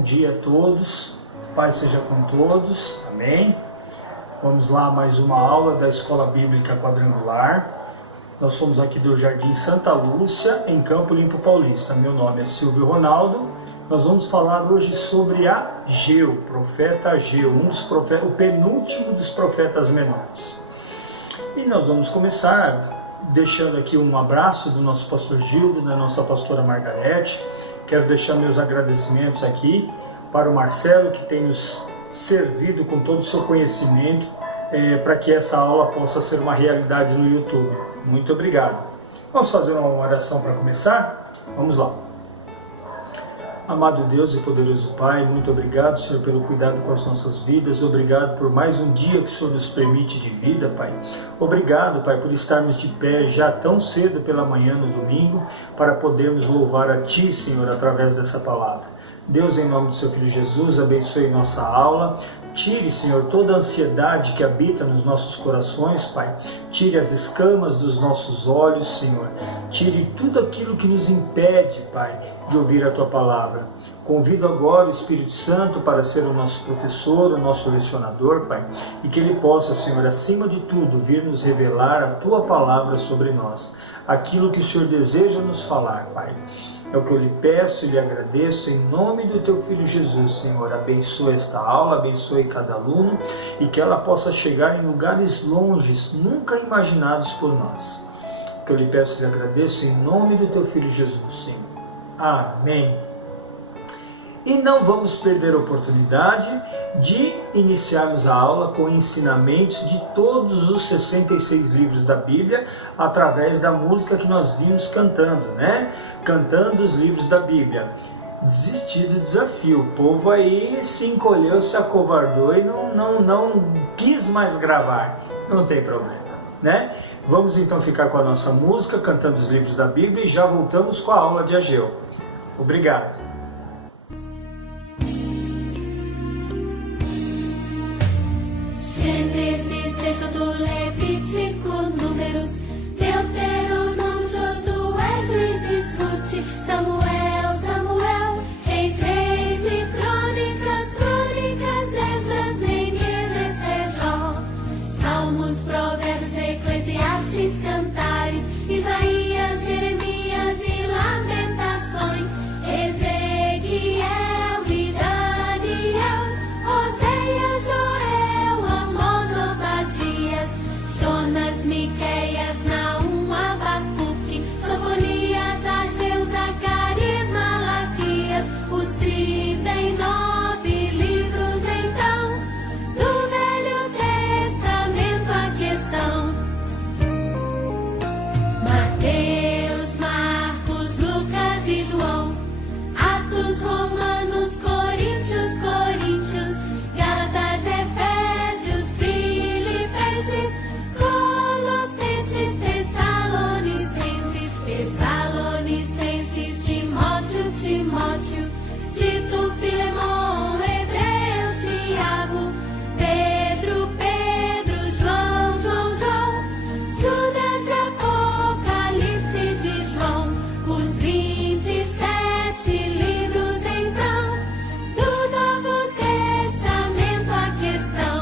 Bom dia a todos, Pai seja com todos, amém. Vamos lá, mais uma aula da Escola Bíblica Quadrangular. Nós somos aqui do Jardim Santa Lúcia, em Campo Limpo Paulista. Meu nome é Silvio Ronaldo. Nós vamos falar hoje sobre Ageu, profeta Ageu, o penúltimo dos profetas menores. E nós vamos começar deixando aqui um abraço do nosso pastor Gildo, da nossa pastora Margarete. Quero deixar meus agradecimentos aqui para o Marcelo, que tem nos servido com todo o seu conhecimento para que essa aula possa ser uma realidade no YouTube. Muito obrigado. Vamos fazer uma oração para começar? Vamos lá. Amado Deus e poderoso Pai, muito obrigado, Senhor, pelo cuidado com as nossas vidas. Obrigado por mais um dia que o Senhor nos permite de vida, Pai. Obrigado, Pai, por estarmos de pé já tão cedo pela manhã no domingo, para podermos louvar a Ti, Senhor, através dessa palavra. Deus, em nome do Seu Filho Jesus, abençoe nossa aula. Tire, Senhor, toda a ansiedade que habita nos nossos corações, Pai. Tire as escamas dos nossos olhos, Senhor. Tire tudo aquilo que nos impede, Pai, de ouvir a Tua palavra. Convido agora o Espírito Santo para ser o nosso professor, o nosso lecionador, Pai, e que Ele possa, Senhor, acima de tudo, vir nos revelar a Tua palavra sobre nós. Aquilo que o Senhor deseja nos falar, Pai. É o que eu lhe peço e lhe agradeço em nome do Teu Filho Jesus, Senhor. Abençoe esta aula, abençoe cada aluno e que ela possa chegar em lugares longes, nunca imaginados por nós. O que eu lhe peço e lhe agradeço em nome do Teu Filho Jesus, Senhor. Amém. E não vamos perder a oportunidade de iniciarmos a aula com ensinamentos de todos os 66 livros da Bíblia através da música que nós vimos cantando, né? Cantando os livros da Bíblia. Desistir do desafio. O povo aí se encolheu, se acovardou e não quis mais gravar. Não tem problema, né? Vamos então ficar com a nossa música, cantando os livros da Bíblia, e já voltamos com a aula de Ageu. Obrigado. Gênesis, Êxodo, Levítico, Números, Deuteronômio, Josué, Juízes, Rute, Samuel, Reis e Crônicas, Esdras, Neemias, Ester, Jó, Salmos, Provérbios, Eclesiastes, Cantares, Isaías, Jeremias e Lamentações, Ezequiel e Daniel, Oséias, Joel, Amós, Obadias, Jonas, Miqueias, Naum, Abacuque, Sofonias, Ageu, Zacarias, Malaquias, os 39 livros então, do Velho Testamento a questão. Mateus, Marcos, Lucas e João, Atos, Romanos, Coríntios, Gálatas, Efésios, Filipenses, Colossenses, Tessalonicenses, Timóteo, Tito, Filemão, Hebreus, Tiago, Pedro, João, Judas e Apocalipse de João, os 27 livros então, do Novo Testamento a questão.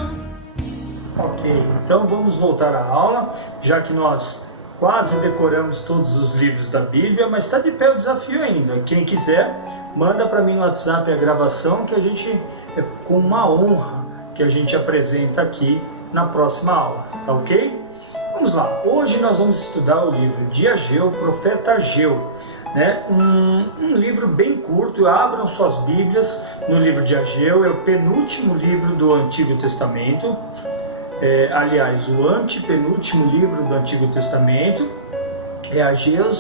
Ok, então vamos voltar à aula, já que nós quase decoramos todos os livros da Bíblia, mas está de pé o desafio ainda. Quem quiser, manda para mim no WhatsApp a gravação, que a gente, é com uma honra, que a gente apresenta aqui na próxima aula, tá ok? Vamos lá, hoje nós vamos estudar o livro de Ageu, profeta Ageu, né? Um livro bem curto. Abram suas Bíblias no livro de Ageu, é o penúltimo livro do Antigo Testamento. Aliás, o antepenúltimo livro do Antigo Testamento é Ageu,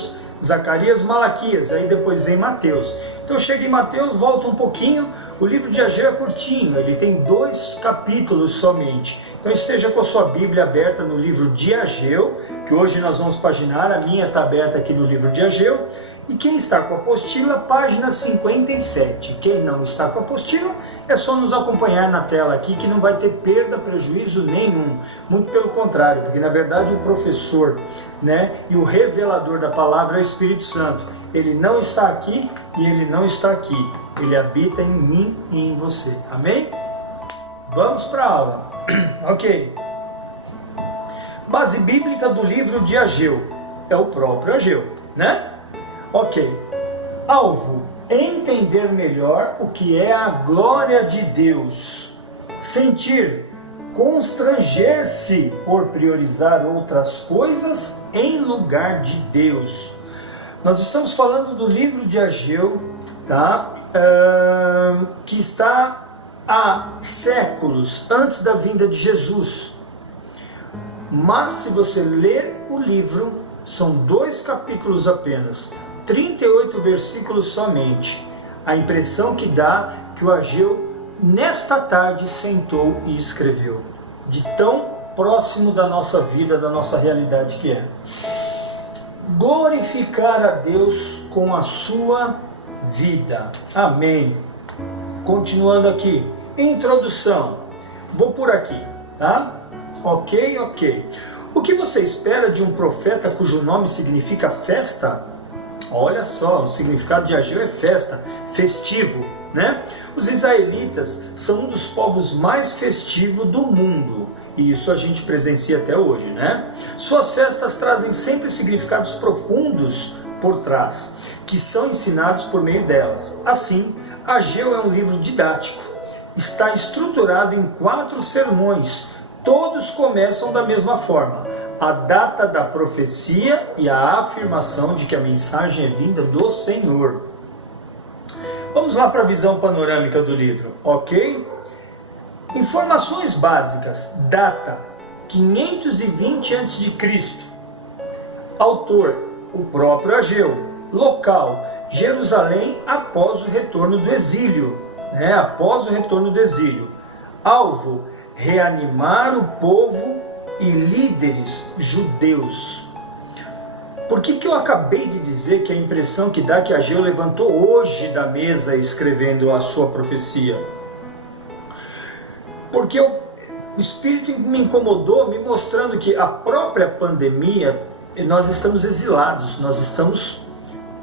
Zacarias, Malaquias, aí depois vem Mateus. Então chega em Mateus, volta um pouquinho, o livro de Ageu é curtinho, ele tem 2 capítulos somente. Então esteja com a sua Bíblia aberta no livro de Ageu, que hoje nós vamos paginar, a minha está aberta aqui no livro de Ageu. E quem está com a apostila, página 57. Quem não está com a apostila, é só nos acompanhar na tela aqui, que não vai ter perda, prejuízo nenhum. Muito pelo contrário, porque na verdade o professor, né, e o revelador da palavra é o Espírito Santo. Ele não está aqui e ele não está aqui. Ele habita em mim e em você. Amém? Vamos para a aula. Ok. Base bíblica do livro de Ageu. É o próprio Ageu, né? Ok. Alvo: entender melhor o que é a glória de Deus. Sentir: constranger-se por priorizar outras coisas em lugar de Deus. Nós estamos falando do livro de Ageu, tá? Que está há séculos antes da vinda de Jesus. Mas se você ler o livro, são 2 capítulos apenas, 38 versículos somente. A impressão que dá que o Ageu, nesta tarde, sentou e escreveu. De tão próximo da nossa vida, da nossa realidade que é. Glorificar a Deus com a sua vida. Amém. Continuando aqui. Introdução. Vou por aqui, tá? Ok. O que você espera de um profeta cujo nome significa festa? Olha só, o significado de Ageu é festa, festivo, né? Os israelitas são um dos povos mais festivos do mundo, e isso a gente presencia até hoje, né? Suas festas trazem sempre significados profundos por trás, que são ensinados por meio delas. Assim, Ageu é um livro didático. Está estruturado em 4 sermões. Todos começam da mesma forma: a data da profecia e a afirmação de que a mensagem é vinda do Senhor. Vamos lá para a visão panorâmica do livro, ok? Informações básicas: data 520 a.C. Autor: o próprio Ageu. Local: Jerusalém após o retorno do exílio, né? Após o retorno do exílio. Alvo: reanimar o povo e líderes judeus. Por que eu acabei de dizer que a impressão que dá que Ageu levantou hoje da mesa escrevendo a sua profecia? Porque o Espírito me incomodou, me mostrando que a própria pandemia, nós estamos exilados, nós estamos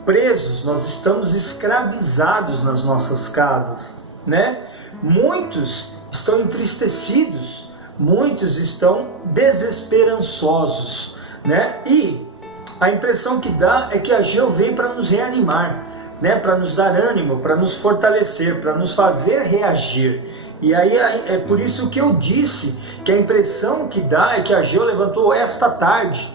presos, nós estamos escravizados nas nossas casas, né? Muitos estão entristecidos, muitos estão desesperançosos, né? E a impressão que dá é que Ageu vem para nos reanimar, né? Para nos dar ânimo, para nos fortalecer, para nos fazer reagir. E aí é por isso que eu disse que a impressão que dá é que Ageu levantou esta tarde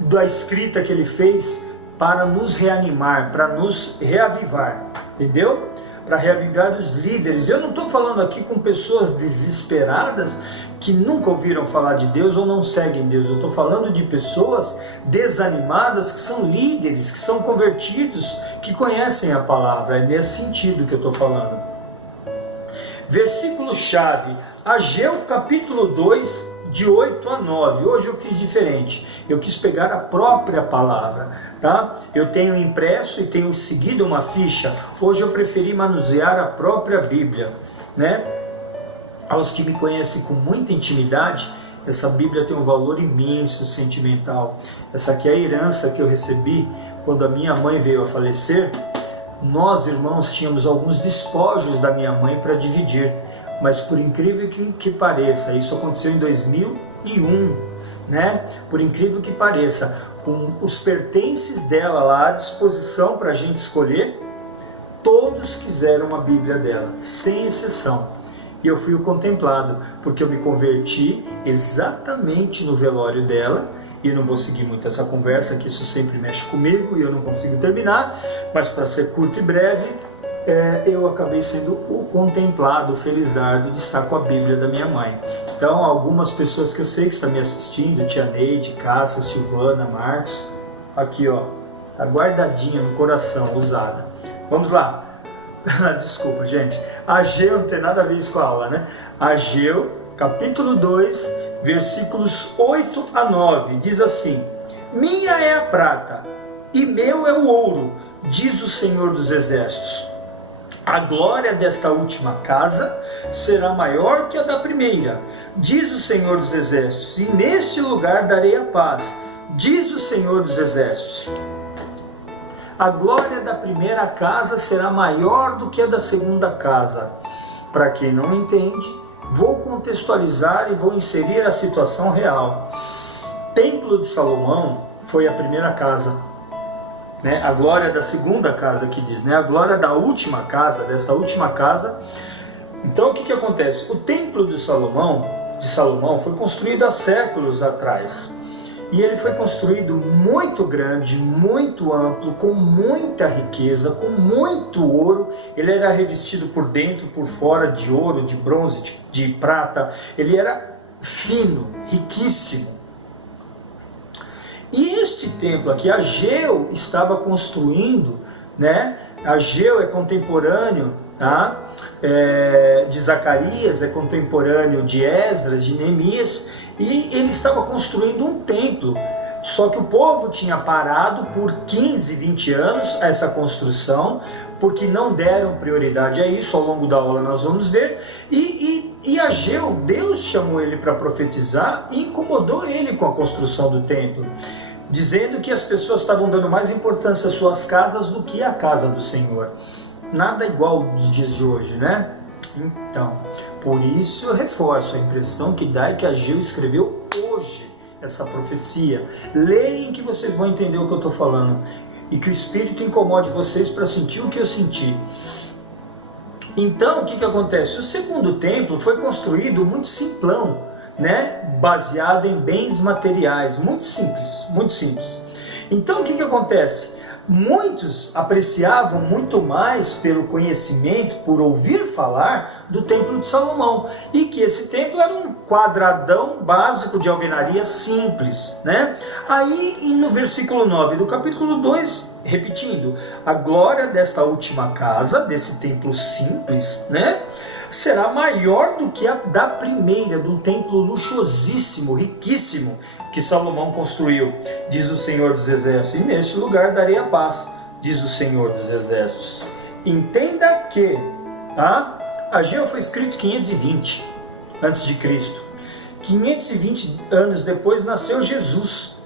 da escrita que ele fez para nos reanimar, para nos reavivar, entendeu? Para reavivar os líderes. Eu não estou falando aqui com pessoas desesperadas que nunca ouviram falar de Deus ou não seguem Deus. Eu estou falando de pessoas desanimadas que são líderes, que são convertidos, que conhecem a palavra. É nesse sentido que eu estou falando. Versículo-chave, Ageu capítulo 2, de 8 a 9. Hoje eu fiz diferente. Eu quis pegar a própria palavra, tá? Eu tenho impresso e tenho seguido uma ficha. Hoje eu preferi manusear a própria Bíblia, né? Aos que me conhecem com muita intimidade, essa Bíblia tem um valor imenso, sentimental. Essa aqui é a herança que eu recebi quando a minha mãe veio a falecer. Nós, irmãos, tínhamos alguns despojos da minha mãe para dividir, mas por incrível que pareça, isso aconteceu em 2001, né? Por incrível que pareça, com os pertences dela lá à disposição para a gente escolher, todos quiseram a Bíblia dela, sem exceção. E eu fui o contemplado, porque eu me converti exatamente no velório dela. E eu não vou seguir muito essa conversa, que isso sempre mexe comigo e eu não consigo terminar, mas para ser curto e breve, eu acabei sendo o contemplado, o felizardo de estar com a Bíblia da minha mãe. Então, algumas pessoas que eu sei que estão me assistindo, tia Neide, Cássia, Silvana, Marcos, aqui ó, tá guardadinha no coração, usada. Vamos lá. Desculpa, gente. Ageu não tem nada a ver isso com a aula, né? Ageu, capítulo 2, versículos 8 a 9, diz assim: minha é a prata e meu é o ouro, diz o Senhor dos Exércitos. A glória desta última casa será maior que a da primeira, diz o Senhor dos Exércitos, e neste lugar darei a paz, diz o Senhor dos Exércitos. A glória da primeira casa será maior do que a da segunda casa. Para quem não entende, vou contextualizar e vou inserir a situação real. Templo de Salomão foi a primeira casa, né? A glória da segunda casa que diz, né? A glória da última casa, dessa última casa. Então o que acontece? O templo de Salomão foi construído há séculos atrás. E ele foi construído muito grande, muito amplo, com muita riqueza, com muito ouro. Ele era revestido por dentro, por fora, de ouro, de bronze, de prata. Ele era fino, riquíssimo. E este templo aqui, Ageu estava construindo, né? Ageu é contemporâneo, tá? De Zacarias, é contemporâneo de Esdras, de Neemias. E ele estava construindo um templo, só que o povo tinha parado por 15, 20 anos essa construção, porque não deram prioridade a isso. Ao longo da aula nós vamos ver. E Ageu, Deus chamou ele para profetizar e incomodou ele com a construção do templo, dizendo que as pessoas estavam dando mais importância às suas casas do que à casa do Senhor. Nada igual dos dias de hoje, né? Então, por isso eu reforço, a impressão que dá é que Ageu escreveu hoje essa profecia. Leem que vocês vão entender o que eu estou falando, e que o Espírito incomode vocês para sentir o que eu senti. Então, o que acontece? O segundo templo foi construído muito simplão, né? Baseado em bens materiais, muito simples, muito simples. Então, o que acontece? Muitos apreciavam muito mais pelo conhecimento, por ouvir falar do Templo de Salomão, e que esse templo era um quadradão básico de alvenaria simples, né? Aí no versículo 9 do capítulo 2, repetindo, a glória desta última casa, desse templo simples, né, será maior do que a da primeira, de um templo luxuosíssimo, riquíssimo, que Salomão construiu, diz o Senhor dos Exércitos, e neste lugar darei a paz, diz o Senhor dos Exércitos. Entenda que, tá? Ageu foi escrito 520 antes de Cristo. 520 anos depois nasceu Jesus.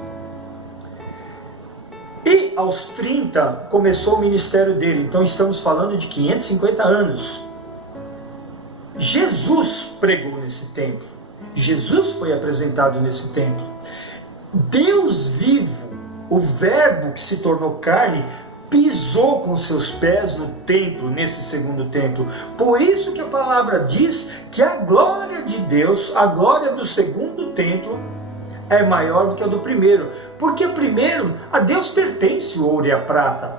E aos 30 começou o ministério dele, então estamos falando de 550 anos. Jesus pregou nesse templo. Jesus foi apresentado nesse templo. Deus vivo, o verbo que se tornou carne, pisou com seus pés no templo, nesse segundo templo. Por isso que a palavra diz que a glória de Deus, a glória do segundo templo, é maior do que a do primeiro. Porque primeiro, a Deus pertence o ouro e a prata.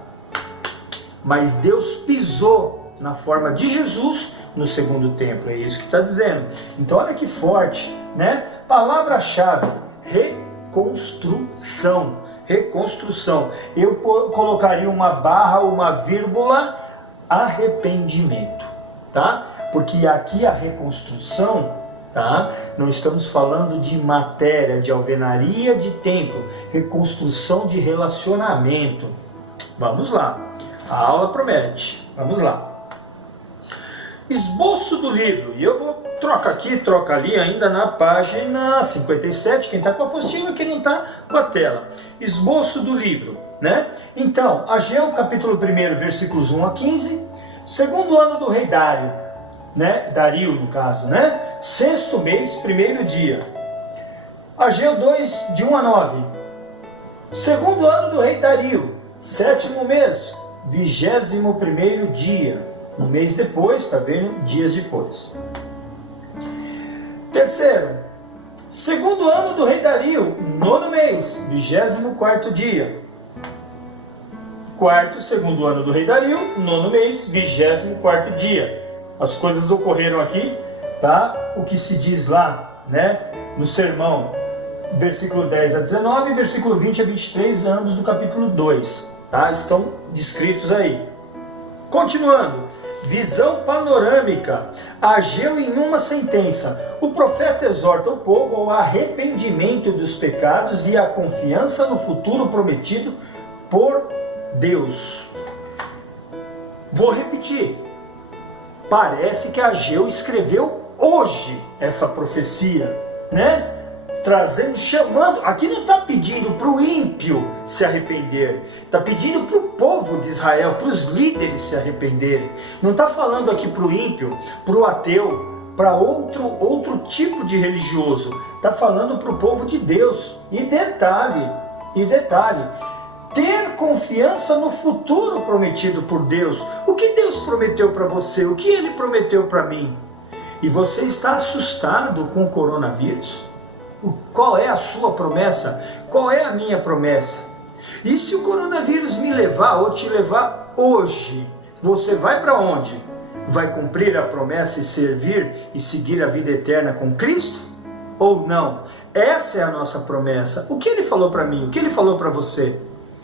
Mas Deus pisou na forma de Jesus no segundo templo, é isso que está dizendo. Então olha que forte, né? Palavra-chave, reconstrução. Reconstrução. Eu colocaria uma barra, uma vírgula, arrependimento, tá? Porque aqui a reconstrução, tá? Não estamos falando de matéria, de alvenaria, de templo. Reconstrução de relacionamento. Vamos lá. A aula promete. Vamos lá. Esboço do livro, e eu vou trocar aqui, troca ali, ainda na página 57, quem está com a apostila, quem não está com a tela. Esboço do livro, né? Então, Ageu, capítulo 1, versículos 1 a 15, segundo ano do rei Dário, né? Dario, no caso, né? Sexto mês, primeiro dia. Ageu 2, de 1 a 9, segundo ano do rei Dario, sétimo mês, 21º dia. Um mês depois, está vendo? Dias depois. Terceiro, segundo ano do rei Dario, 9º mês, 24º dia. Quarto, segundo ano do rei Dario, 9º mês, 24º dia. As coisas ocorreram aqui, tá? O que se diz lá, né? No sermão, versículo 10 a 19, versículo 20 a 23, ambos do capítulo 2, tá? Estão descritos aí. Continuando. Visão panorâmica. Ageu em uma sentença. O profeta exorta o povo ao arrependimento dos pecados e à confiança no futuro prometido por Deus. Vou repetir. Parece que Ageu escreveu hoje essa profecia, né? Trazendo, chamando. Aqui não está pedindo para o ímpio ímpio se arrepender. Está pedindo para o povo de Israel, para os líderes se arrependerem. Não está falando aqui para o ímpio, para o ateu, para outro tipo de religioso. Está falando para o povo de Deus. E detalhe, ter confiança no futuro prometido por Deus. O que Deus prometeu para você? O que Ele prometeu para mim? E você está assustado com o coronavírus? Qual é a sua promessa? Qual é a minha promessa? E se o coronavírus me levar ou te levar hoje, você vai para onde? Vai cumprir a promessa e servir e seguir a vida eterna com Cristo? Ou não? Essa é a nossa promessa. O que Ele falou para mim? O que Ele falou para você?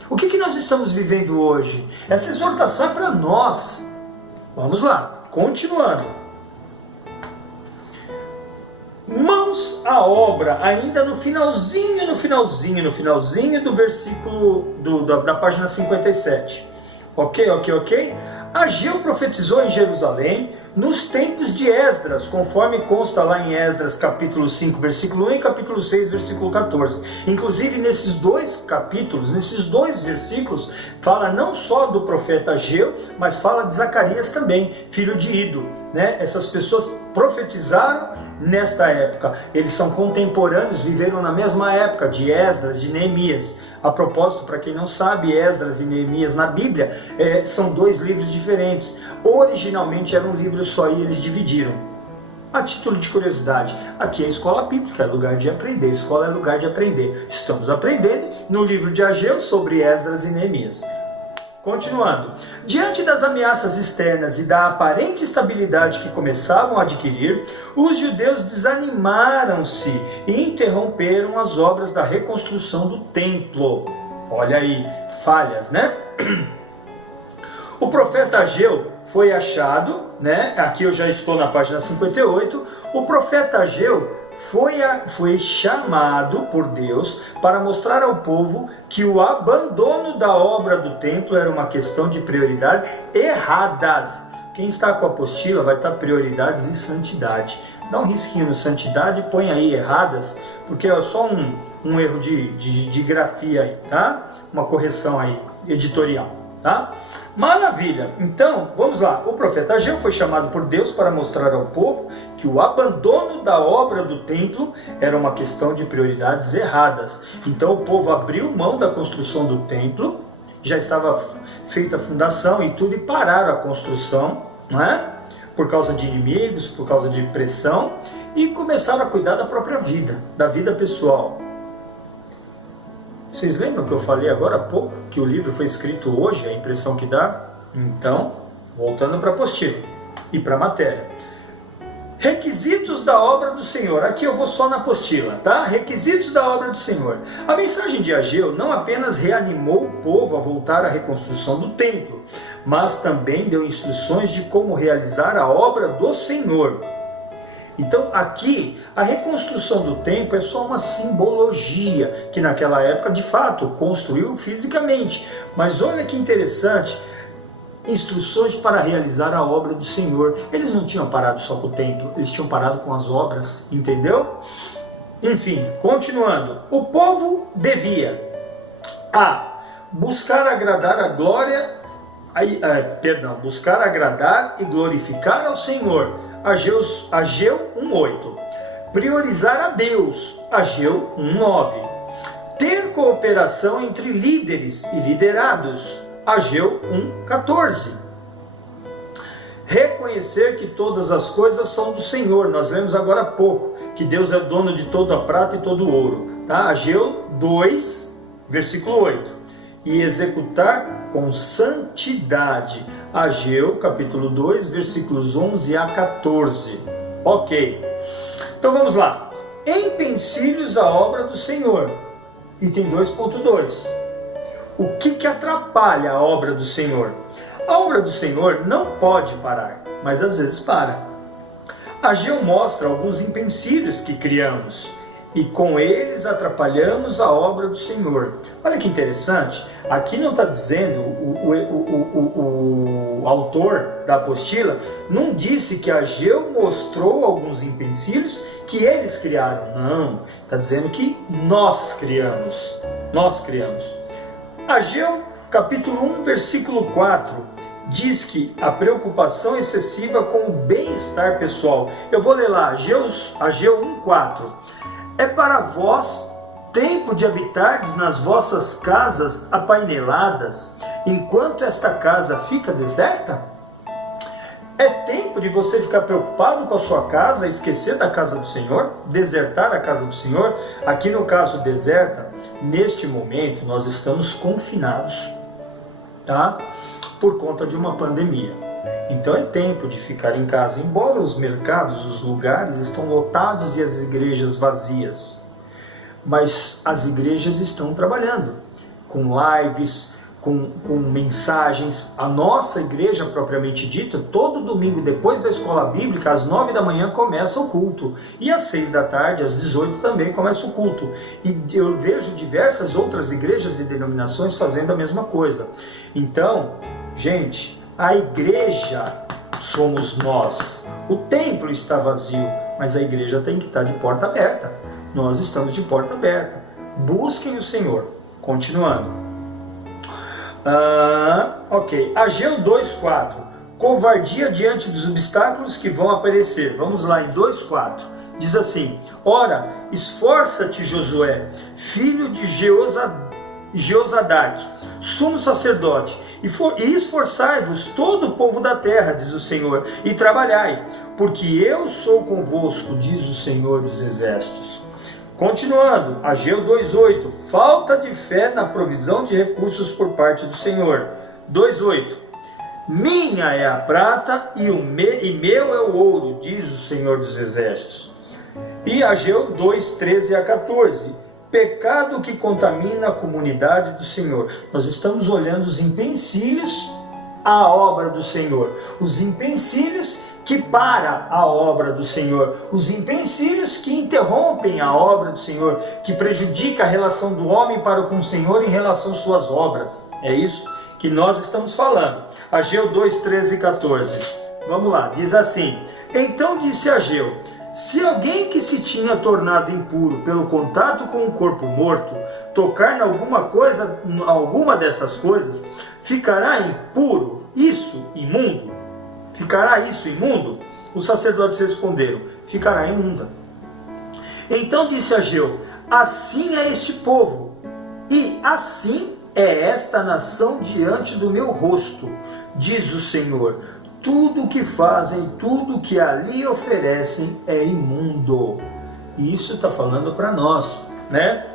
O que nós estamos vivendo hoje? Essa exortação é para nós. Vamos lá, continuando. Mãos à obra, ainda no finalzinho do versículo da página 57. Ok? Ageu profetizou em Jerusalém nos tempos de Esdras, conforme consta lá em Esdras capítulo 5, versículo 1 e capítulo 6, versículo 14. Inclusive nesses dois capítulos, nesses dois versículos, fala não só do profeta Ageu, mas fala de Zacarias também, filho de Ido. Essas pessoas profetizaram nesta época. Eles são contemporâneos, viveram na mesma época de Esdras, de Neemias. A propósito, para quem não sabe, Esdras e Neemias na Bíblia são dois livros diferentes. Originalmente era um livro só e eles dividiram. A título de curiosidade, aqui é a escola bíblica, é lugar de aprender, escola é lugar de aprender. Estamos aprendendo no livro de Ageu sobre Esdras e Neemias. Continuando, diante das ameaças externas e da aparente estabilidade que começavam a adquirir, os judeus desanimaram-se e interromperam as obras da reconstrução do templo. Olha aí, falhas, O profeta Ageu foi achado, aqui eu já estou na página 58, o profeta Ageu foi chamado por Deus para mostrar ao povo que o abandono da obra do templo era uma questão de prioridades erradas. Quem está com a apostila vai estar prioridades em santidade. Dá um risquinho no santidade e põe aí erradas, porque é só um erro de grafia aí, tá? Uma correção aí, editorial. Tá? Maravilha! Então, vamos lá. O profeta Ageu foi chamado por Deus para mostrar ao povo que o abandono da obra do templo era uma questão de prioridades erradas. Então o povo abriu mão da construção do templo, já estava feita a fundação e tudo, e pararam a construção, por causa de inimigos, por causa de pressão, e começaram a cuidar da própria vida, da vida pessoal. Vocês lembram que eu falei agora há pouco que o livro foi escrito hoje, a impressão que dá? Então, voltando para a apostila e para a matéria. Requisitos da obra do Senhor. Aqui eu vou só na apostila, tá? Requisitos da obra do Senhor. A mensagem de Ageu não apenas reanimou o povo a voltar à reconstrução do templo, mas também deu instruções de como realizar a obra do Senhor. Então aqui, a reconstrução do templo é só uma simbologia, que naquela época de fato construiu fisicamente. Mas olha que interessante, instruções para realizar a obra do Senhor. Eles não tinham parado só com o templo, eles tinham parado com as obras, entendeu? Enfim, continuando, o povo devia buscar agradar a glória, buscar agradar e glorificar ao Senhor. Ageu 1:8. Priorizar a Deus. Ageu 1:9. Ter cooperação entre líderes e liderados. Ageu 1:14. Reconhecer que todas as coisas são do Senhor. Nós lemos agora há pouco que Deus é dono de toda a prata e todo o ouro. Tá? Ageu 2, versículo 8. E executar com santidade. Ageu, capítulo 2, versículos 11 a 14. Ok. Então vamos lá. Empecilhos à obra do Senhor. Item 2.2. O que atrapalha a obra do Senhor? A obra do Senhor não pode parar, mas às vezes para. Ageu mostra alguns empecilhos que criamos e com eles atrapalhamos a obra do Senhor. Olha que interessante, aqui não está dizendo, o autor da apostila não disse que Ageu mostrou alguns empecilhos que eles criaram. Não, está dizendo que nós criamos. nós criamos. Ageu, capítulo 1, versículo 4, diz que a preocupação excessiva com o bem-estar pessoal. Eu vou ler lá, Ageu 1,4. É para vós tempo de habitardes nas vossas casas apaineladas, enquanto esta casa fica deserta? É tempo de você ficar preocupado com a sua casa, esquecer da casa do Senhor, desertar a casa do Senhor? Aqui no caso deserta, neste momento nós estamos confinados, tá? Por conta de uma pandemia. Então é tempo de ficar em casa, embora os mercados, os lugares estão lotados e as igrejas vazias. Mas as igrejas estão trabalhando, com lives, com mensagens. A nossa igreja propriamente dita, todo domingo depois da escola bíblica, às 9 da manhã começa o culto. E às 6 da tarde, às 18 também começa o culto. E eu vejo diversas outras igrejas e denominações fazendo a mesma coisa. Então, gente, a igreja somos nós. O templo está vazio, mas a igreja tem que estar de porta aberta. Nós estamos de porta aberta. Busquem o Senhor. Continuando. Ok. Ageu 2,4. Covardia diante dos obstáculos que vão aparecer. Vamos lá em 2,4. Diz assim: ora, esforça-te, Josué, filho de Jeozadak, sumo sacerdote, e esforçai-vos todo o povo da terra, diz o Senhor, e trabalhai, porque eu sou convosco, diz o Senhor dos Exércitos. Continuando, Ageu 2,8, falta de fé na provisão de recursos por parte do Senhor. 2,8, minha é a prata e meu é o ouro, diz o Senhor dos Exércitos. E Ageu 2,13 a 14, pecado que contamina a comunidade do Senhor. Nós estamos olhando os empecilhos à obra do Senhor, os empecilhos que para a obra do Senhor, os empecilhos que interrompem a obra do Senhor, que prejudica a relação do homem para com o Senhor em relação às suas obras. É isso que nós estamos falando. Ageu 2, 13 e 14. Vamos lá, diz assim: então disse Ageu, se alguém que se tinha tornado impuro pelo contato com um corpo morto, tocar em alguma dessas coisas, ficará impuro, isso imundo? Ficará isso imundo? Os sacerdotes responderam: ficará imunda. Então disse Ageu: assim é este povo, e assim é esta nação diante do meu rosto, diz o Senhor. Tudo o que fazem, tudo o que ali oferecem é imundo. E isso está falando para nós, né?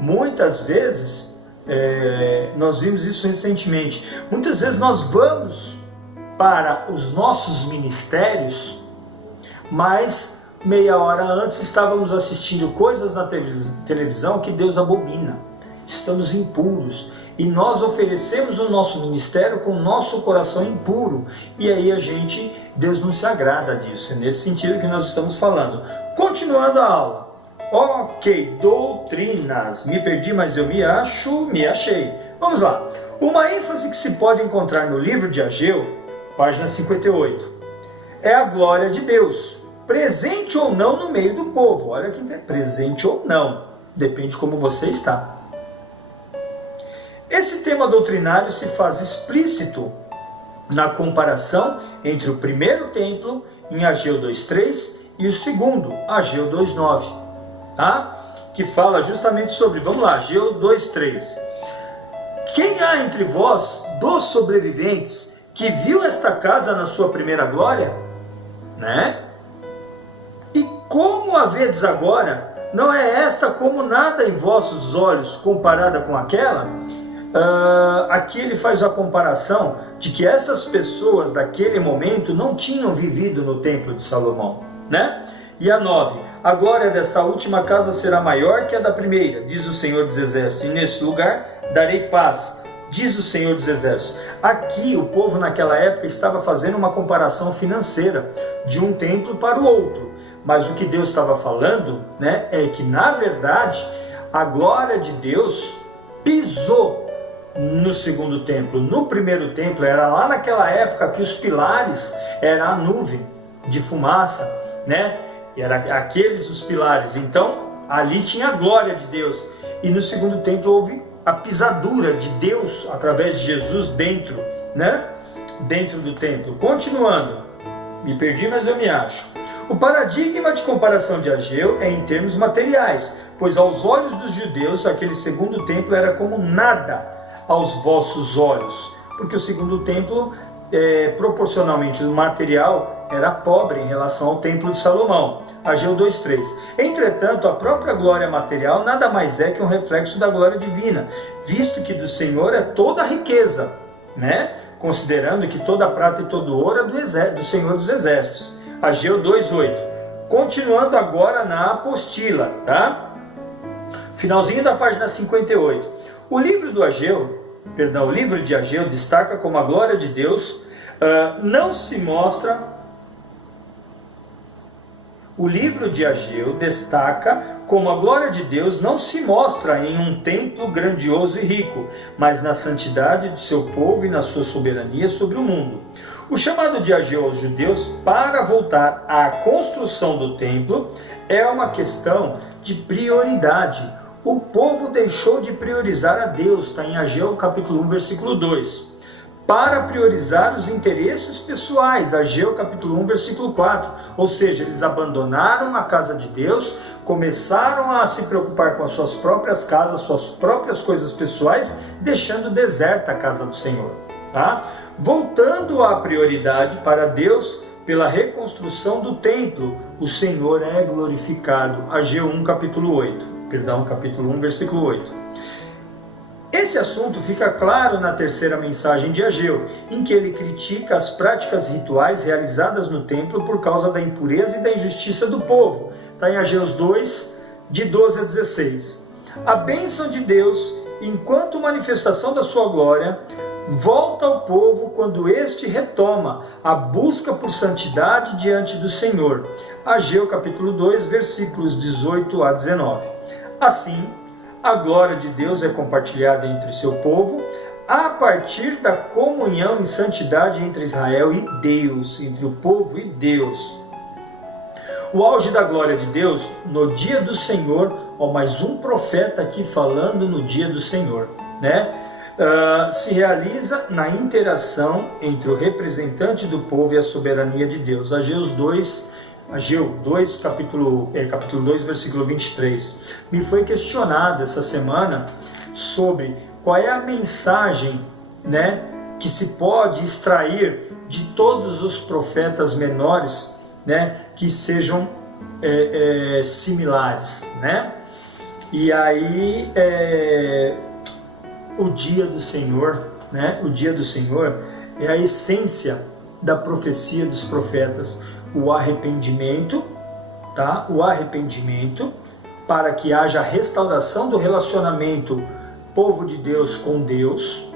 Muitas vezes, nós vimos isso recentemente, muitas vezes nós vamos para os nossos ministérios, mas meia hora antes estávamos assistindo coisas na televisão que Deus abomina. Estamos impuros e nós oferecemos o nosso ministério com o nosso coração impuro, e aí Deus não se agrada disso. É nesse sentido que nós estamos falando. Continuando a aula. Ok, doutrinas. Me perdi, mas eu me achei. Vamos lá. Uma ênfase que se pode encontrar no livro de Ageu, página 58, é a glória de Deus, presente ou não no meio do povo. Olha que presente ou não, depende de como você está. Esse tema doutrinário se faz explícito na comparação entre o primeiro templo, em Ageu 2,3, e o segundo, Ageu 2,9, tá? Que fala justamente sobre, vamos lá, Ageu 2,3. Quem há entre vós, dos sobreviventes, que viu esta casa na sua primeira glória, né? E como a vedes agora, não é esta como nada em vossos olhos comparada com aquela? Aqui ele faz a comparação de que essas pessoas daquele momento não tinham vivido no templo de Salomão, né? E a 9, a glória desta última casa será maior que a da primeira, diz o Senhor dos Exércitos, e nesse lugar darei paz, diz o Senhor dos Exércitos. Aqui o povo naquela época estava fazendo uma comparação financeira de um templo para o outro. Mas o que Deus estava falando, né, é que na verdade a glória de Deus pisou no segundo templo. No primeiro templo era lá naquela época que os pilares eram a nuvem de fumaça, né? Era aqueles os pilares. Então ali tinha a glória de Deus. E no segundo templo houve a pisadura de Deus através de Jesus dentro, né? Dentro do templo. Continuando, me perdi, mas eu me acho. O paradigma de comparação de Ageu é em termos materiais, pois aos olhos dos judeus aquele segundo templo era como nada aos vossos olhos, porque o segundo templo, proporcionalmente no material, era pobre em relação ao templo de Salomão. Ageu 2:3. Entretanto, a própria glória material nada mais é que um reflexo da glória divina, visto que do Senhor é toda a riqueza, né? Considerando que toda a prata e todo o ouro é do Senhor dos Exércitos. Ageu 2:8. Continuando agora na apostila, tá? Finalzinho da página 58. O livro de Ageu destaca como a glória de Deus não se mostra. O livro de Ageu destaca como a glória de Deus não se mostra em um templo grandioso e rico, mas na santidade de seu povo e na sua soberania sobre o mundo. O chamado de Ageu aos judeus para voltar à construção do templo é uma questão de prioridade. O povo deixou de priorizar a Deus, está em Ageu capítulo 1, versículo 2. Para priorizar os interesses pessoais, Ageu capítulo 1, versículo 4. Ou seja, eles abandonaram a casa de Deus, começaram a se preocupar com as suas próprias casas, suas próprias coisas pessoais, deixando deserta a casa do Senhor. Tá? Voltando à prioridade para Deus, pela reconstrução do templo, o Senhor é glorificado. Ageu 1, capítulo 1, versículo 8. Esse assunto fica claro na terceira mensagem de Ageu, em que ele critica as práticas rituais realizadas no templo por causa da impureza e da injustiça do povo. Está em Ageu 2, de 12 a 16. A bênção de Deus, enquanto manifestação da sua glória, volta ao povo quando este retoma a busca por santidade diante do Senhor. Ageu capítulo 2, versículos 18 a 19. Assim, a glória de Deus é compartilhada entre seu povo a partir da comunhão em santidade entre Israel e Deus, entre o povo e Deus. O auge da glória de Deus no dia do Senhor, mais um profeta aqui falando no dia do Senhor, né? Se realiza na interação entre o representante do povo e a soberania de Deus. Ageu 2, capítulo 2, versículo 23. Me foi questionado essa semana sobre qual é a mensagem, né, que se pode extrair de todos os profetas menores, né, que sejam similares, né? E aí o dia do Senhor, né? O dia do Senhor é a essência da profecia dos profetas. O arrependimento, tá? O arrependimento para que haja restauração do relacionamento povo de Deus com Deus,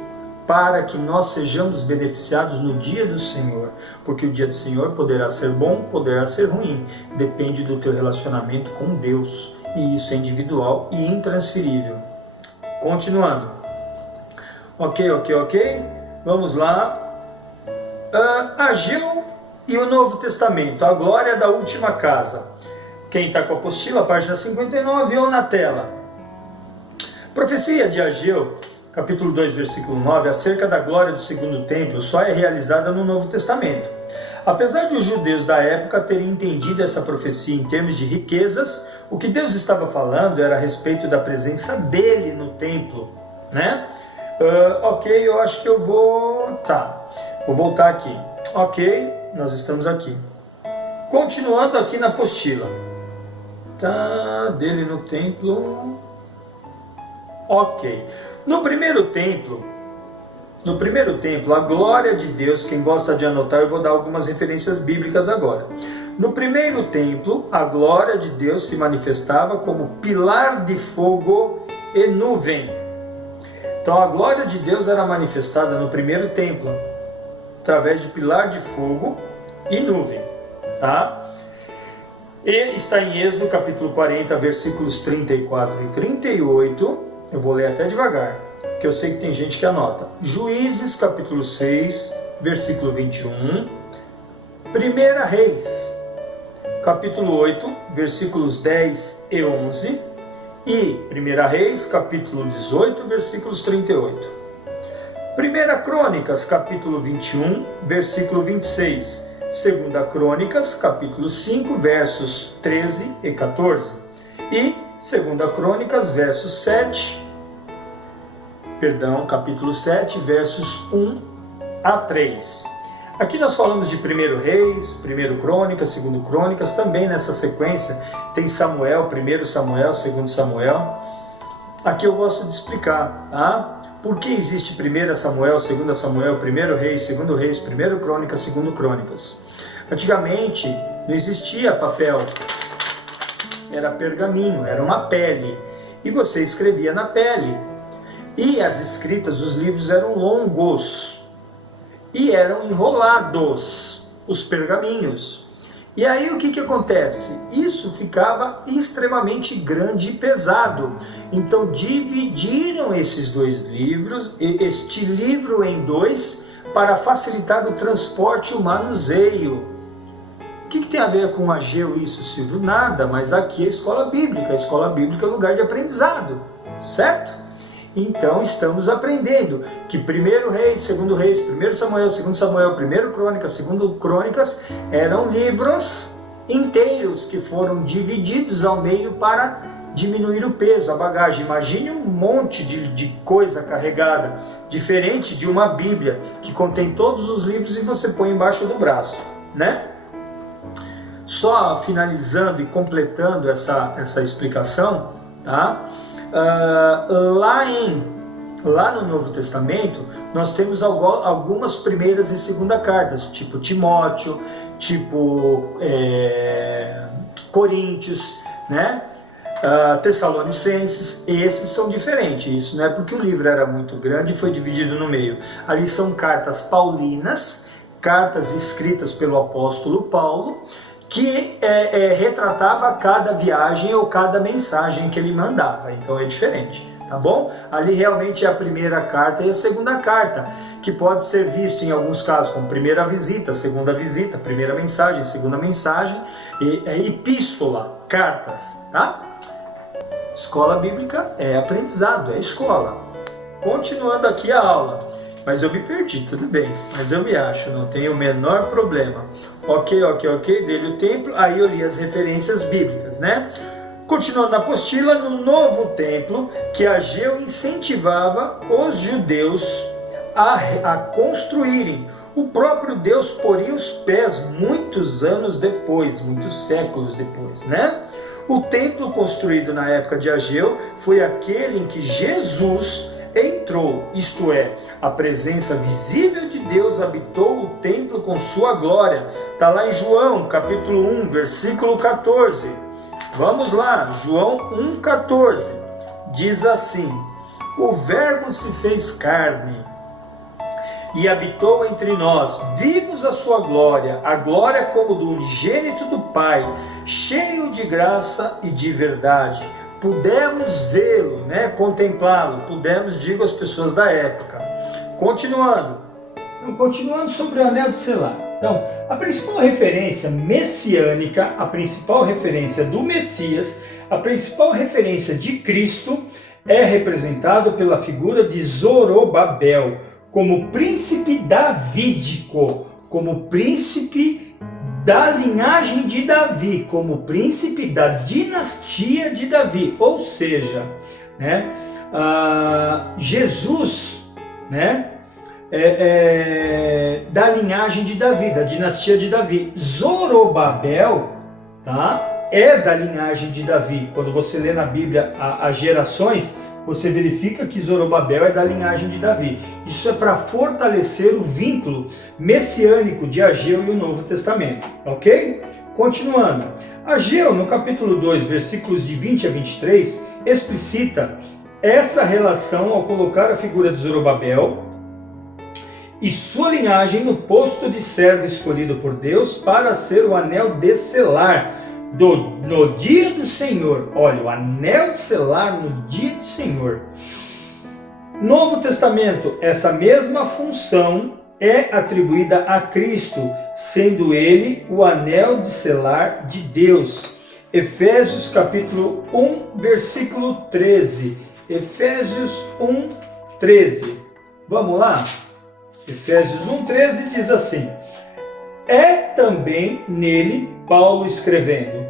para que nós sejamos beneficiados no dia do Senhor, porque o dia do Senhor poderá ser bom, poderá ser ruim, depende do teu relacionamento com Deus, e isso é individual e intransferível. Continuando. Ok, vamos lá. Ageu e o Novo Testamento, a glória da última casa. Quem está com a apostila, página 59 ou na tela. Profecia de Ageu, capítulo 2, versículo 9, acerca da glória do segundo templo, só é realizada no Novo Testamento. Apesar de os judeus da época terem entendido essa profecia em termos de riquezas, o que Deus estava falando era a respeito da presença dele no templo, né? Eu acho que eu vou... vou voltar aqui. Nós estamos aqui. Continuando aqui na apostila. Dele no templo. No primeiro templo, a glória de Deus, quem gosta de anotar, eu vou dar algumas referências bíblicas agora. No primeiro templo, a glória de Deus se manifestava como pilar de fogo e nuvem. Então a glória de Deus era manifestada no primeiro templo, através de pilar de fogo e nuvem. Tá? E está em Êxodo capítulo 40, versículos 34 e 38. Eu vou ler até devagar, porque eu sei que tem gente que anota. Juízes capítulo 6, versículo 21. 1 Reis capítulo 8, versículos 10 e 11. E 1 Reis, capítulo 18, versículos 38. 1 Crônicas, capítulo 21, versículo 26. 2 Crônicas, capítulo 5, versos 13 e 14. E 2 Crônicas, capítulo 7, versos 1 a 3. Aqui nós falamos de 1 Reis, 1 Crônicas, 2 Crônicas, também nessa sequência tem Samuel, 1 Samuel, 2 Samuel. Aqui eu gosto de explicar, tá? Por que existe 1 Samuel, 2 Samuel, 1 Reis, 2 Reis, 1 Crônicas, 2 Crônicas? Antigamente não existia papel, era pergaminho, era uma pele, e você escrevia na pele. E as escritas dos livros eram longos, e eram enrolados, os pergaminhos. E aí o que acontece? Isso ficava extremamente grande e pesado. Então dividiram esses dois livros, este livro em dois, para facilitar o transporte e o manuseio. O que tem a ver com Ageu isso, Silvio? Nada, mas aqui é a escola bíblica. A escola bíblica é lugar de aprendizado, certo? Então estamos aprendendo que 1 Reis, 2 Reis, 1 Samuel, 2 Samuel, 1 Crônicas, 2 Crônicas eram livros inteiros que foram divididos ao meio para diminuir o peso, a bagagem. Imagine um monte de coisa carregada, diferente de uma Bíblia que contém todos os livros e você põe embaixo do braço, né? Só finalizando e completando essa explicação, tá? Lá no Novo Testamento, nós temos algumas primeiras e segunda cartas, tipo Timóteo, tipo Coríntios, né? Tessalonicenses. Esses são diferentes. Isso não é porque o livro era muito grande e foi dividido no meio. Ali são cartas paulinas, cartas escritas pelo apóstolo Paulo, que retratava cada viagem ou cada mensagem que ele mandava. Então é diferente, tá bom? Ali realmente é a primeira carta e a segunda carta, que pode ser visto em alguns casos como primeira visita, segunda visita, primeira mensagem, segunda mensagem, e epístola, cartas, tá? Escola bíblica é aprendizado, é escola. Continuando aqui a aula. Mas eu me perdi, tudo bem, mas eu me acho, não tenho o menor problema. Ok, dei o templo, aí eu li as referências bíblicas, né? Continuando na apostila, no novo templo, que Ageu incentivava os judeus a construírem. O próprio Deus poria os pés muitos anos depois, muitos séculos depois, né? O templo construído na época de Ageu foi aquele em que Jesus entrou, isto é, a presença visível de Deus habitou o templo com sua glória. Está lá em João, capítulo 1, versículo 14. Vamos lá, João 1,14. Diz assim: o verbo se fez carne e habitou entre nós. Vimos a sua glória, a glória como do unigênito do Pai, cheio de graça e de verdade. Pudemos vê-lo, né? Contemplá-lo. Pudemos, digo as pessoas da época. Continuando sobre o anel de selar. Então, a principal referência messiânica, a principal referência do Messias, a principal referência de Cristo é representado pela figura de Zorobabel, como príncipe davídico, como príncipe da linhagem de Davi, como príncipe da dinastia de Davi, ou seja, né, Jesus, né, da linhagem de Davi, da dinastia de Davi. Zorobabel, tá, é da linhagem de Davi. Quando você lê na Bíblia as gerações, você verifica que Zorobabel é da linhagem de Davi. Isso é para fortalecer o vínculo messiânico de Ageu e o Novo Testamento, ok? Continuando, Ageu, no capítulo 2, versículos de 20 a 23, explicita essa relação ao colocar a figura de Zorobabel e sua linhagem no posto de servo escolhido por Deus para ser o anel de selar no dia do Senhor. Olha, o anel de selar no dia do Senhor. Novo Testamento, essa mesma função é atribuída a Cristo, sendo ele o anel de selar de Deus. Efésios capítulo 1, versículo 13. Efésios 1, 13. Vamos lá? Efésios 1, 13 diz assim: é também nele, Paulo escrevendo,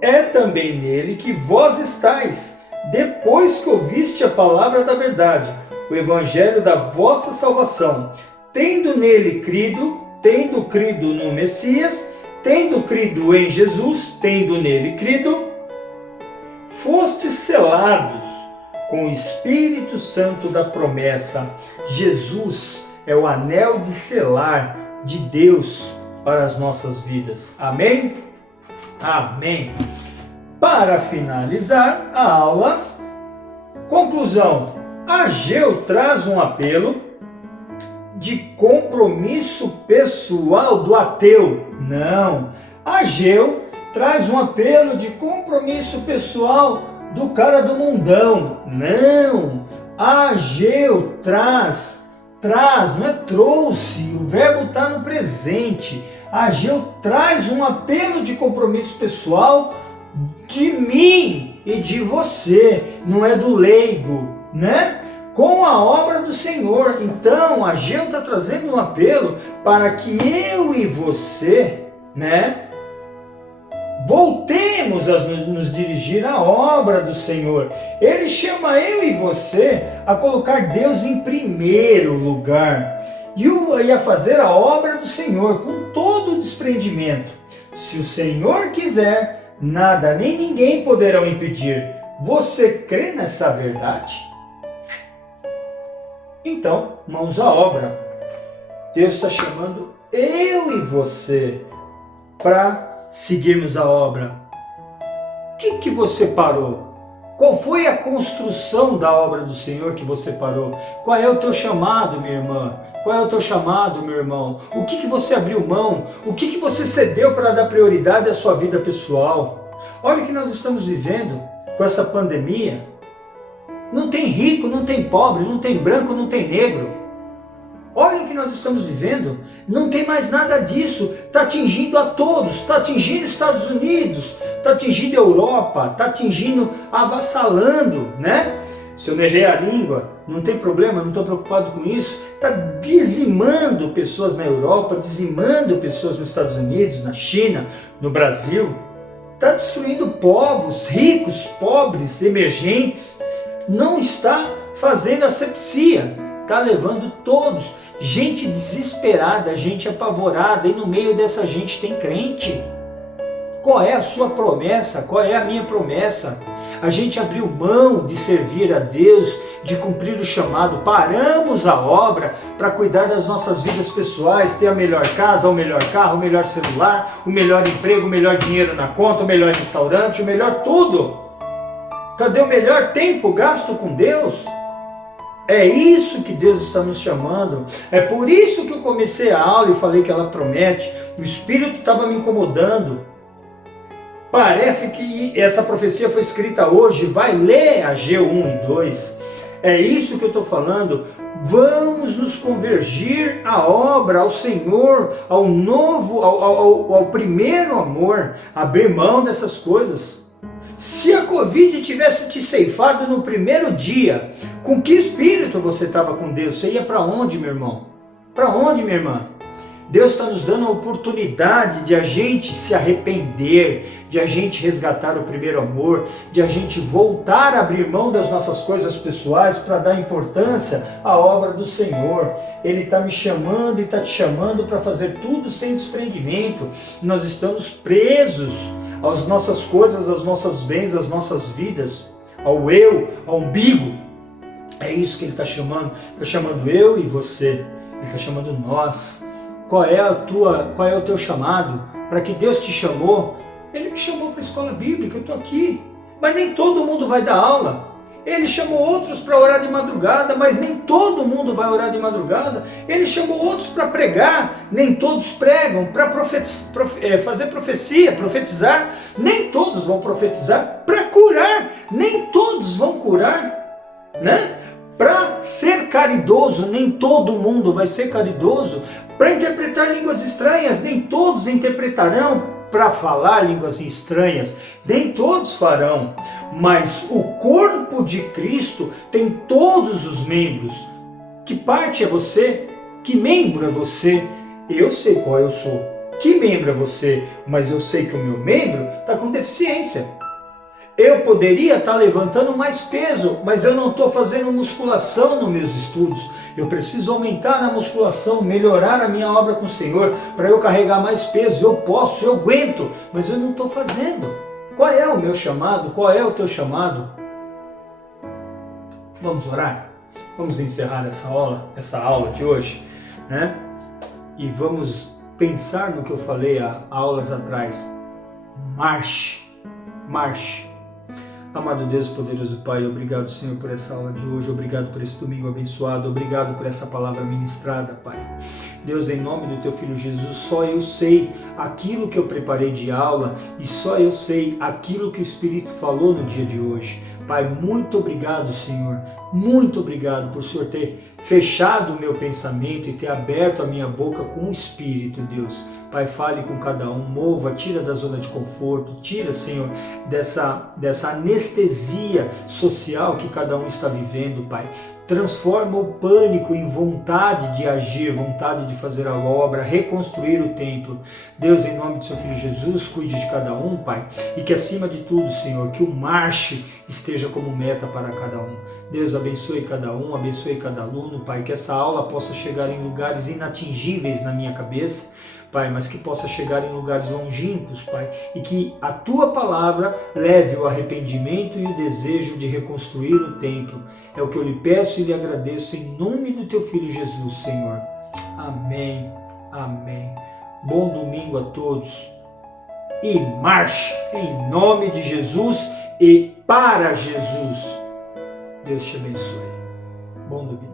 é também nele que vós estáis, depois que ouviste a palavra da verdade, o evangelho da vossa salvação, tendo nele crido, tendo crido no Messias, tendo crido em Jesus, tendo nele crido, fostes selados com o Espírito Santo da promessa. Jesus é o anel de selar de Deus para as nossas vidas. Amém? Amém. Para finalizar a aula, conclusão. Ageu traz um apelo de compromisso pessoal do ateu. Não. Ageu traz um apelo de compromisso pessoal do cara do mundão. Não. Ageu traz, não é trouxe, o verbo está no presente. Ageu traz um apelo de compromisso pessoal de mim e de você, não é do leigo, né? Com a obra do Senhor. Então, Ageu está trazendo um apelo para que eu e você, né, voltemos a nos dirigir à obra do Senhor. Ele chama eu e você a colocar Deus em primeiro lugar e a fazer a obra do Senhor com todo o desprendimento. Se o Senhor quiser, nada nem ninguém poderão impedir. Você crê nessa verdade? Então, mãos à obra. Deus está chamando eu e você para seguirmos a obra. O que você parou? Qual foi a construção da obra do Senhor que você parou? Qual é o teu chamado, minha irmã? Qual é o teu chamado, meu irmão? O que você abriu mão? O que você cedeu para dar prioridade à sua vida pessoal? Olha o que nós estamos vivendo com essa pandemia. Não tem rico, não tem pobre, não tem branco, não tem negro. Olha o que nós estamos vivendo. Não tem mais nada disso. Está atingindo a todos. Está atingindo os Estados Unidos. Está atingindo a Europa. Está atingindo, avassalando, né? Se eu me errei a língua, não tem problema, não estou preocupado com isso. Está dizimando pessoas na Europa, dizimando pessoas nos Estados Unidos, na China, no Brasil. Está destruindo povos ricos, pobres, emergentes. Não está fazendo asepsia. Está levando todos. Gente desesperada, gente apavorada. E no meio dessa gente tem crente. Qual é a sua promessa? Qual é a minha promessa? A gente abriu mão de servir a Deus, de cumprir o chamado, paramos a obra para cuidar das nossas vidas pessoais, ter a melhor casa, o melhor carro, o melhor celular, o melhor emprego, o melhor dinheiro na conta, o melhor restaurante, o melhor tudo. Cadê o melhor tempo gasto com Deus? É isso que Deus está nos chamando. É por isso que eu comecei a aula e falei que ela promete. O Espírito estava me incomodando. Parece que essa profecia foi escrita hoje. Vai ler Ageu 1 e 2. É isso que eu estou falando. Vamos nos convergir à obra, ao Senhor, ao novo, ao primeiro amor. Abrir mão dessas coisas. Se a Covid tivesse te ceifado no primeiro dia, com que espírito você estava com Deus? Você ia para onde, meu irmão? Para onde, minha irmã? Deus está nos dando a oportunidade de a gente se arrepender, de a gente resgatar o primeiro amor, de a gente voltar a abrir mão das nossas coisas pessoais para dar importância à obra do Senhor. Ele está me chamando e está te chamando para fazer tudo sem desprendimento. Nós estamos presos às nossas coisas, aos nossos bens, às nossas vidas, ao eu, ao umbigo. É isso que Ele está chamando. Está chamando eu e você. Ele está chamando nós. Qual é o teu chamado? Para que Deus te chamou? Ele me chamou para a escola bíblica, eu estou aqui. Mas nem todo mundo vai dar aula. Ele chamou outros para orar de madrugada, mas nem todo mundo vai orar de madrugada. Ele chamou outros para pregar, nem todos pregam. Para fazer profecia, profetizar, nem todos vão profetizar. Para curar, nem todos vão curar, né? Para ser caridoso, nem todo mundo vai ser caridoso. Para interpretar línguas estranhas, nem todos interpretarão. para falar línguas estranhas, nem todos farão, mas o corpo de Cristo tem todos os membros. Que parte é você? Que membro é você? Eu sei qual eu sou. Que membro é você? Mas eu sei que o meu membro está com deficiência. Eu poderia estar levantando mais peso, mas eu não estou fazendo musculação nos meus estudos. Eu preciso aumentar na musculação, melhorar a minha obra com o Senhor, para eu carregar mais peso. Eu posso, eu aguento, mas eu não estou fazendo. Qual é o meu chamado? Qual é o teu chamado? Vamos orar? Vamos encerrar essa aula de hoje, né? E vamos pensar no que eu falei há aulas atrás. Marche, marche. Amado Deus, poderoso Pai, obrigado, Senhor, por essa aula de hoje, obrigado por esse domingo abençoado, obrigado por essa palavra ministrada, Pai. Deus, em nome do Teu Filho Jesus, só eu sei aquilo que eu preparei de aula e só eu sei aquilo que o Espírito falou no dia de hoje. Pai, muito obrigado, Senhor, muito obrigado por o Senhor ter fechado o meu pensamento e ter aberto a minha boca com o Espírito, Deus. Pai, fale com cada um, mova, tira da zona de conforto, tira, Senhor, dessa anestesia social que cada um está vivendo, Pai. Transforma o pânico em vontade de agir, vontade de fazer a obra, reconstruir o templo. Deus, em nome do Seu Filho Jesus, cuide de cada um, Pai, e que acima de tudo, Senhor, que o marche esteja como meta para cada um. Deus, abençoe cada um, abençoe cada aluno, Pai, que essa aula possa chegar em lugares inatingíveis na minha cabeça, Pai, mas que possa chegar em lugares longínquos, Pai, e que a Tua palavra leve o arrependimento e o desejo de reconstruir o templo. É o que eu lhe peço e lhe agradeço em nome do Teu Filho Jesus, Senhor. Amém, amém. Bom domingo a todos e marche em nome de Jesus e para Jesus. Deus te abençoe. Bom domingo.